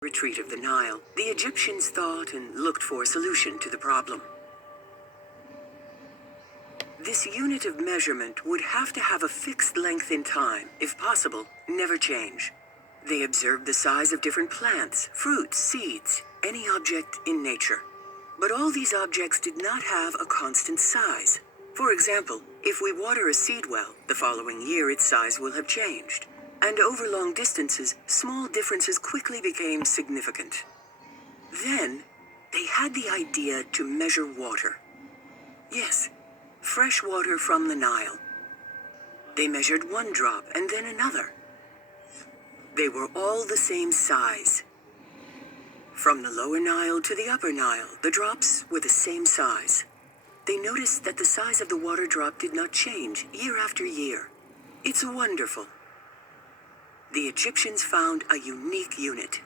retreat of the Nile, the Egyptians thought and looked for a solution to the problem. This unit of measurement would have to have a fixed length in time, if possible, never change. They observed the size of different plants, fruits, seeds, any object in nature. But all these objects did not have a constant size. For example, if we water a seed well, the following year its size will have changed. And over long distances, small differences quickly became significant. Then, they had the idea to measure water. Yes, fresh water from the Nile. They measured one drop and then another. They were all the same size. From the lower Nile to the upper Nile, the drops were the same size. They noticed that the size of the water drop did not change year after year. It's wonderful. The Egyptians found a unique unit.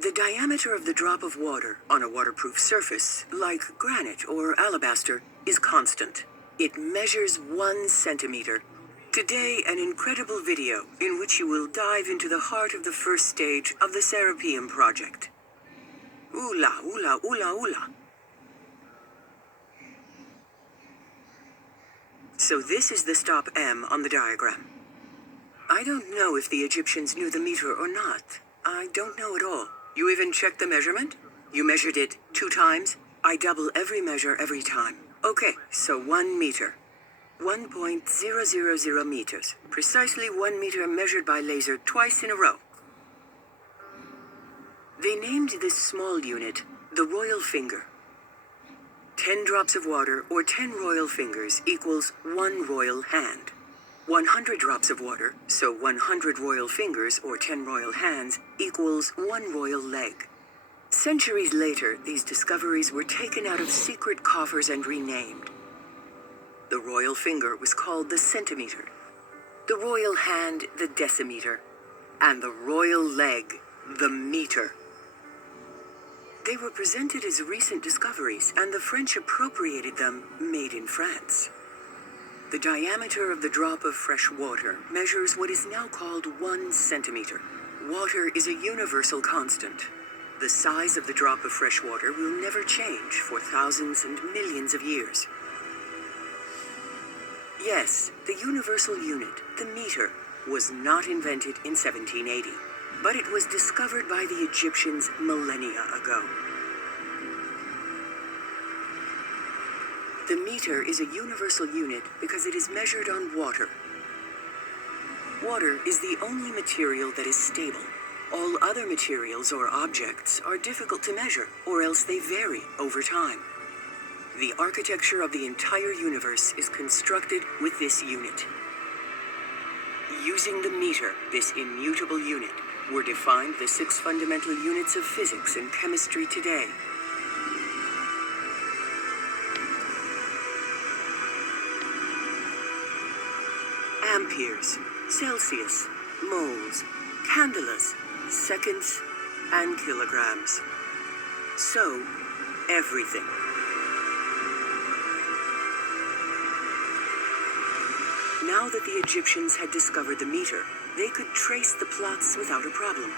The diameter of the drop of water on a waterproof surface, like granite or alabaster, is constant. It measures 1 centimeter. Today, an incredible video in which you will dive into the heart of the first stage of the Serapeum project. Oola, oola, oola, oola. So this is the stop M on the diagram. I don't know if the Egyptians knew the meter or not. I don't know at all. You even checked the measurement? You measured it 2 times? I double every measure every time. Okay, so 1 meter. 1.000 meters. Precisely 1 meter measured by laser twice in a row. They named this small unit the royal finger. 10 drops of water or 10 royal fingers equals 1 royal hand. 100 drops of water, so 100 royal fingers or 10 royal hands, equals 1 royal leg. Centuries later, these discoveries were taken out of secret coffers and renamed. The royal finger was called the centimeter, the royal hand the decimeter, and the royal leg the meter. They were presented as recent discoveries, and the French appropriated them, made in France. The diameter of the drop of fresh water measures what is now called 1 centimeter. Water is a universal constant. The size of the drop of fresh water will never change for thousands and millions of years. Yes, the universal unit, the meter, was not invented in 1780, but it was discovered by the Egyptians millennia ago. The meter is a universal unit because it is measured on water. Water is the only material that is stable. All other materials or objects are difficult to measure, or else they vary over time. The architecture of the entire universe is constructed with this unit. Using the meter, this immutable unit, were defined the 6 fundamental units of physics and chemistry today. Amperes, Celsius, moles, candelas, seconds, and kilograms. So, everything. Now that the Egyptians had discovered the meter, they could trace the plots without a problem.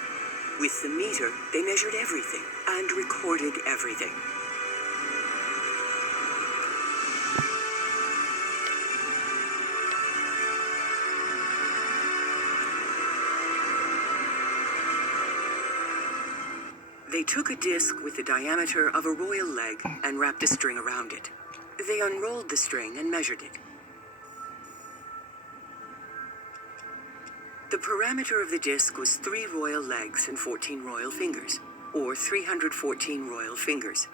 With the meter, they measured everything and recorded everything. They took a disc with the diameter of a royal leg and wrapped a string around it. They unrolled the string and measured it. The parameter of the disc was 3 royal legs and 14 royal fingers, or 314 royal fingers.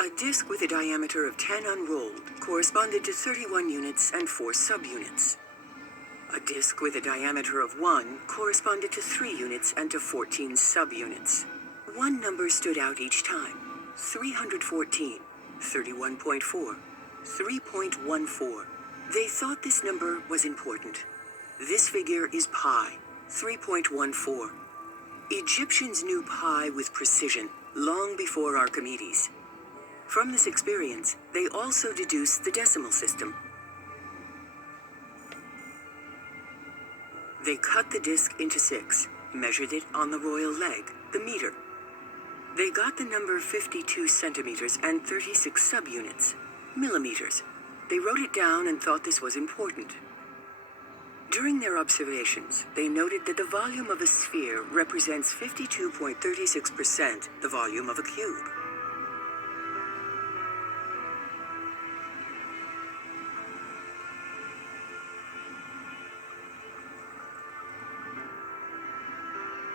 A disc with a diameter of 10 unrolled corresponded to 31 units and 4 subunits. A disc with a diameter of 1 corresponded to 3 units and to 14 subunits. One number stood out each time: 314, 31.4, 3.14. They thought this number was important. This figure is pi, 3.14. Egyptians knew pi with precision long before Archimedes. From this experience, they also deduced the decimal system. They cut the disc into 6, measured it on the royal leg, the meter. They got the number 52 centimeters and 36 subunits, millimeters. They wrote it down and thought this was important. During their observations, they noted that the volume of a sphere represents 52.36% the volume of a cube.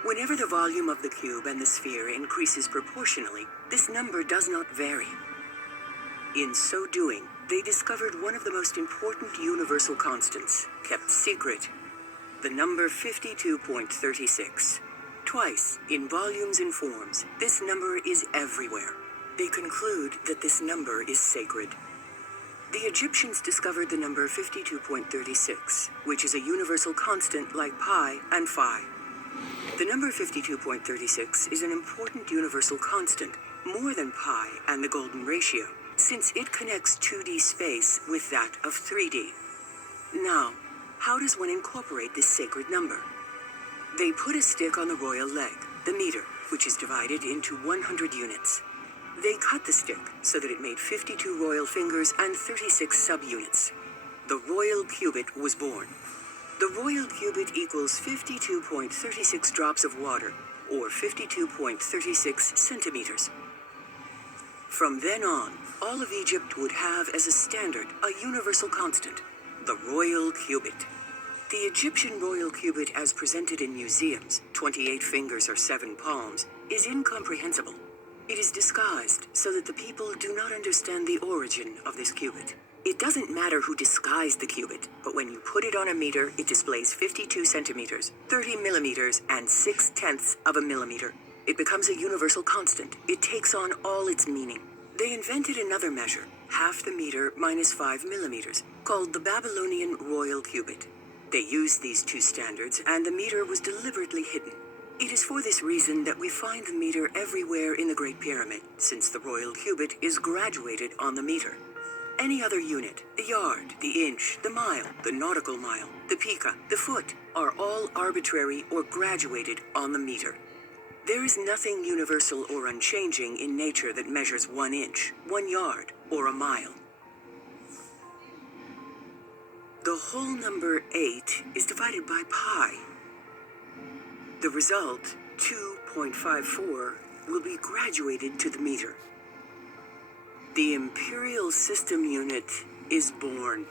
Whenever the volume of the cube and the sphere increases proportionally, this number does not vary. In so doing, they discovered one of the most important universal constants, kept secret, the number 52.36. Twice, in volumes and forms, this number is everywhere. They conclude that this number is sacred. The Egyptians discovered the number 52.36, which is a universal constant like pi and phi. The number 52.36 is an important universal constant, more than pi and the golden ratio, since it connects 2D space with that of 3D. Now, how does one incorporate this sacred number? They put a stick on the royal leg, the meter, which is divided into 100 units. They cut the stick so that it made 52 royal fingers and 36 subunits. The royal cubit was born. The royal cubit equals 52.36 drops of water, or 52.36 centimeters. From then on, all of Egypt would have as a standard a universal constant, the royal cubit. The Egyptian royal cubit as presented in museums, 28 fingers or 7 palms, is incomprehensible. It is disguised so that the people do not understand the origin of this cubit. It doesn't matter who disguised the cubit, but when you put it on a meter, it displays 52 centimeters, 30 millimeters, and 6/10 of a millimeter. It becomes a universal constant. It takes on all its meaning. They invented another measure, half the meter minus 5 millimeters, called the Babylonian royal cubit. They used these two standards, and the meter was deliberately hidden. It is for this reason that we find the meter everywhere in the Great Pyramid, since the royal cubit is graduated on the meter. Any other unit, the yard, the inch, the mile, the nautical mile, the pica, the foot, are all arbitrary or graduated on the meter. There is nothing universal or unchanging in nature that measures 1 inch, 1 yard, or a mile. The whole number 8 is divided by pi. The result, 2.54, will be graduated to the meter. The imperial system unit is born.